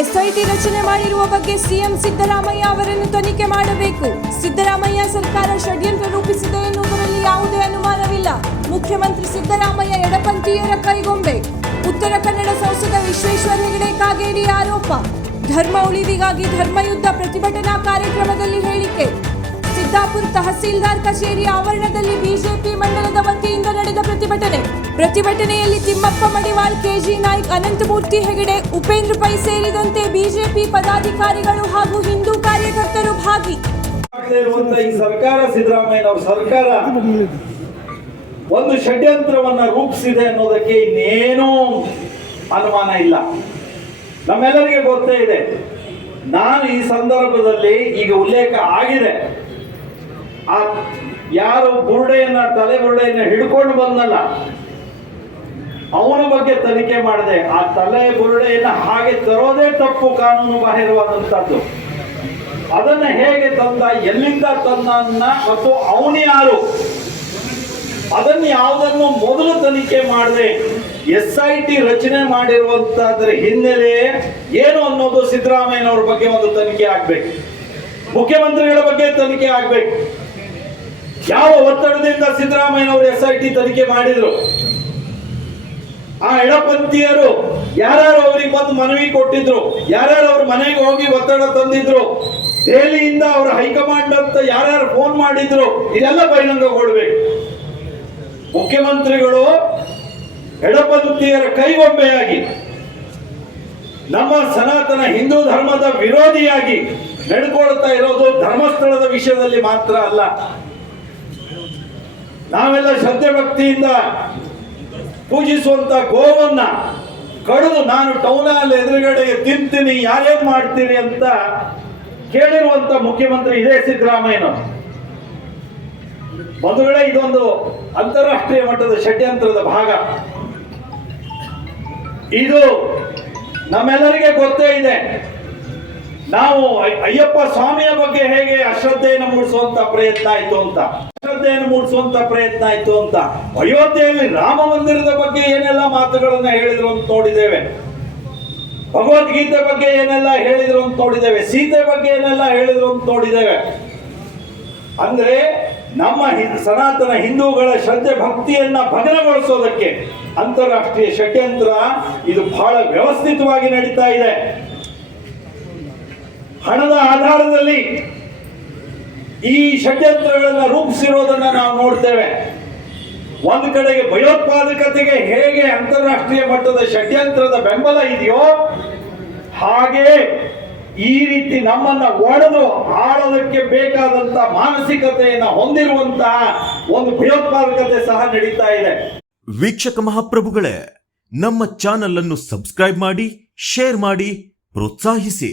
SIT ರಚನೆ ಮಾಡಿರುವ ಬಗ್ಗೆ ಸಿಎಂ ಸಿದ್ದರಾಮಯ್ಯ ಅವರನ್ನು ತನಿಖೆ ಮಾಡಬೇಕು. ಸಿದ್ದರಾಮಯ್ಯ ಸರ್ಕಾರ ಷಡ್ಯಂತ್ರ ರೂಪಿಸಿದೆ ಎನ್ನುವುದರಲ್ಲಿ ಯಾವುದೇ ಅನುಮಾನವಿಲ್ಲ. ಮುಖ್ಯಮಂತ್ರಿ ಸಿದ್ದರಾಮಯ್ಯ ಎಡಪಂಥೀಯರ ಕೈಗೊಂಬೆ. ಉತ್ತರ ಕನ್ನಡ ಸಂಸದ ವಿಶ್ವೇಶ್ವರ ಹೆಗಡೆ ಕಾಗೇರಿ ಆರೋಪ. ಧರ್ಮ ಉಳಿವಿಗಾಗಿ ಧರ್ಮಯುದ್ಧ ಪ್ರತಿಭಟನಾ ಕಾರ್ಯಕ್ರಮದಲ್ಲಿ ಹೇಳಿಕೆ. ಸಿದ್ದಾಪುರ ತಹಸೀಲ್ದಾರ್ ಕಚೇರಿ ಆವರಣದಲ್ಲಿ ಬಿಜೆಪಿ ಮಂಡಲದ ವತಿಯಿಂದ ನಡೆದ ಪ್ರತಿಭಟನೆಯಲ್ಲಿ ತಿಮ್ಮಪ್ಪ ಮಡಿವಾಳ್, ಕೆಜಿ ನಾಯ್ಕ್, ಅನಂತಮೂರ್ತಿ ಹೆಗಡೆ, ಉಪೇಂದ್ರ ಪೈ ಸೇರಿದಂತೆ ಬಿಜೆಪಿ ಪದಾಧಿಕಾರಿಗಳು ಹಾಗೂ ಹಿಂದೂ ಕಾರ್ಯಕರ್ತರು ಭಾಗಿ. ಈ ಸರ್ಕಾರ, ಸಿದ್ದರಾಮಯ್ಯನವರ ಸರ್ಕಾರ ಒಂದು ಷಡ್ಯಂತ್ರವನ್ನ ರೂಪಿಸಿದೆ ಅನ್ನೋದಕ್ಕೆ ಇನ್ನೇನೂ ಅನುಮಾನ ಇಲ್ಲ. ನಮ್ಮೆಲ್ಲರಿಗೆ ಗೊತ್ತೇ ಇದೆ. ನಾನು ಈ ಸಂದರ್ಭದಲ್ಲಿ ಈಗ ಉಲ್ಲೇಖ ಆಗಿದೆ, ಆ ಯಾರು ತಲೆ ಬುರುಡೆಯನ್ನ ಹಿಡ್ಕೊಂಡು ಬಂದಲ್ಲ, ಅವನ ಬಗ್ಗೆ ತನಿಖೆ ಮಾಡಿದೆ. ಆ ತಲೆ ಬುರುಡೆಯನ್ನ ಹಾಗೆ ತರೋದೇ ತಪ್ಪು, ಕಾನೂನು ಬಾಹಿರವಾದಂತದ್ದು. ಅದನ್ನ ಹೇಗೆ ತಂದ, ಎಲ್ಲಿಂದ ತಂದ ಮತ್ತು ಅವನು ಯಾರು, ಅದನ್ನು ಯಾವುದನ್ನು ಮೊದಲು ತನಿಖೆ ಮಾಡದೆ SIT ರಚನೆ ಮಾಡಿರುವಂತದ್ರ ಹಿನ್ನೆಲೆ ಏನು ಅನ್ನೋದು ಸಿದ್ದರಾಮಯ್ಯನವ್ರ ಬಗ್ಗೆ ಒಂದು ತನಿಖೆ ಆಗ್ಬೇಕು. ಮುಖ್ಯಮಂತ್ರಿಗಳ ಬಗ್ಗೆ ತನಿಖೆ ಆಗ್ಬೇಕು. ಯಾವ ಒತ್ತಡದಿಂದ ಸಿದ್ದರಾಮಯ್ಯನವರು SIT ತನಿಖೆ ಮಾಡಿದ್ರು, ಆ ಎಡಪಂಥೀಯರು ಯಾರ್ಯಾರು ಅವರಿಗೆ ಬಂದು ಮನವಿ ಕೊಟ್ಟಿದ್ರು, ಯಾರ್ಯಾರು ಅವ್ರ ಮನೆಗೆ ಹೋಗಿ ಒತ್ತಡ ತಂದಿದ್ರು, ದೆಹಲಿಯಿಂದ ಅವರ ಹೈಕಮಾಂಡ್ ಅಂತ ಯಾರ್ಯಾರು ಫೋನ್ ಮಾಡಿದ್ರು, ಇದೆಲ್ಲ ಬಹಿರಂಗಗೊಳ್ಬೇಕು. ಮುಖ್ಯಮಂತ್ರಿಗಳು ಎಡಪಂಥೀಯರ ಕೈಗೊಂಬೆಯಾಗಿ, ನಮ್ಮ ಸನಾತನ ಹಿಂದೂ ಧರ್ಮದ ವಿರೋಧಿಯಾಗಿ ನಡ್ಕೊಳ್ತಾ ಇರೋದು ಧರ್ಮಸ್ಥಳದ ವಿಷಯದಲ್ಲಿ ಮಾತ್ರ ಅಲ್ಲ. ನಾವೆಲ್ಲ ಶ್ರದ್ಧೆ ಭಕ್ತಿಯಿಂದ ಪೂಜಿಸುವಂತ ಗೋವನ್ನ ಕಡಿದು ನಾನು ಟೌನ್ ಹಾಲ್ ಎದುರುಗಡೆಗೆ ತಿಂತೀನಿ, ಯಾರೇನ್ ಮಾಡ್ತೀರಿ ಅಂತ ಕೇಳಿರುವಂತ ಮುಖ್ಯಮಂತ್ರಿ ಇದೇ ಸಿದ್ದರಾಮಯ್ಯನವರು. ಬಂಧುಗಳೇ, ಇದೊಂದು ಅಂತಾರಾಷ್ಟ್ರೀಯ ಮಟ್ಟದ ಷಡ್ಯಂತ್ರದ ಭಾಗ. ಇದು ನಮ್ಮೆಲ್ಲರಿಗೆ ಗೊತ್ತೇ ಇದೆ. ನಾವು ಅಯ್ಯಪ್ಪ ಸ್ವಾಮಿಯ ಬಗ್ಗೆ ಹೇಗೆ ಅಶ್ರದ್ಧೆಯನ್ನು ಮೂಡಿಸುವಂತ ಪ್ರಯತ್ನ ಆಯ್ತು ಅಂತ ಅಯೋಧ್ಯೆಯಲ್ಲಿ ರಾಮ ಮಂದಿರದ ಬಗ್ಗೆ ಏನೆಲ್ಲ ಮಾತುಗಳನ್ನ ಹೇಳಿದ್ರು ಅಂತ ನೋಡಿದ್ದೇವೆ. ಭಗವದ್ಗೀತೆ ಬಗ್ಗೆ ಏನೆಲ್ಲ ಹೇಳಿದ್ರು ಅಂತ ನೋಡಿದ್ದೇವೆ. ಸೀತೆ ಬಗ್ಗೆ ಏನೆಲ್ಲ ಹೇಳಿದ್ರು ಅಂತ ನೋಡಿದ್ದೇವೆ. ಅಂದ್ರೆ ನಮ್ಮ ಸನಾತನ ಹಿಂದೂಗಳ ಶ್ರದ್ಧೆ ಭಕ್ತಿಯನ್ನ ಭಗ್ನಗೊಳಿಸೋದಕ್ಕೆ ಅಂತಾರಾಷ್ಟ್ರೀಯ ಷಡ್ಯಂತ್ರ ಇದು ಬಹಳ ವ್ಯವಸ್ಥಿತವಾಗಿ ನಡೀತಾ ಇದೆ. ಹಣದ ಆಧಾರದಲ್ಲಿ ಈ ಷಡ್ಯಂತ್ರಗಳನ್ನ ರೂಪಿಸಿರೋದನ್ನ ನಾವು ನೋಡ್ತೇವೆ. ಒಂದು ಕಡೆಗೆ ಭಯೋತ್ಪಾದಕತೆಗೆ ಹೇಗೆ ಅಂತಾರಾಷ್ಟ್ರೀಯ ಮಟ್ಟದ ಷಡ್ಯಂತ್ರದ ಬೆಂಬಲ ಇದೆಯೋ, ಹಾಗೆ ಈ ರೀತಿ ನಮ್ಮನ್ನ ಒಡೆದು ಆಳೋದಕ್ಕೆ ಬೇಕಾದಂತ ಮಾನಸಿಕತೆಯನ್ನು ಹೊಂದಿರುವಂತಹ ಒಂದು ಭಯೋತ್ಪಾದಕತೆ ಸಹ ನಡೀತಾ ಇದೆ. ವೀಕ್ಷಕ ಮಹಾಪ್ರಭುಗಳೇ, ನಮ್ಮ ಚಾನೆಲ್ ಅನ್ನು ಸಬ್ಸ್ಕ್ರೈಬ್ ಮಾಡಿ, ಶೇರ್ ಮಾಡಿ, ಪ್ರೋತ್ಸಾಹಿಸಿ.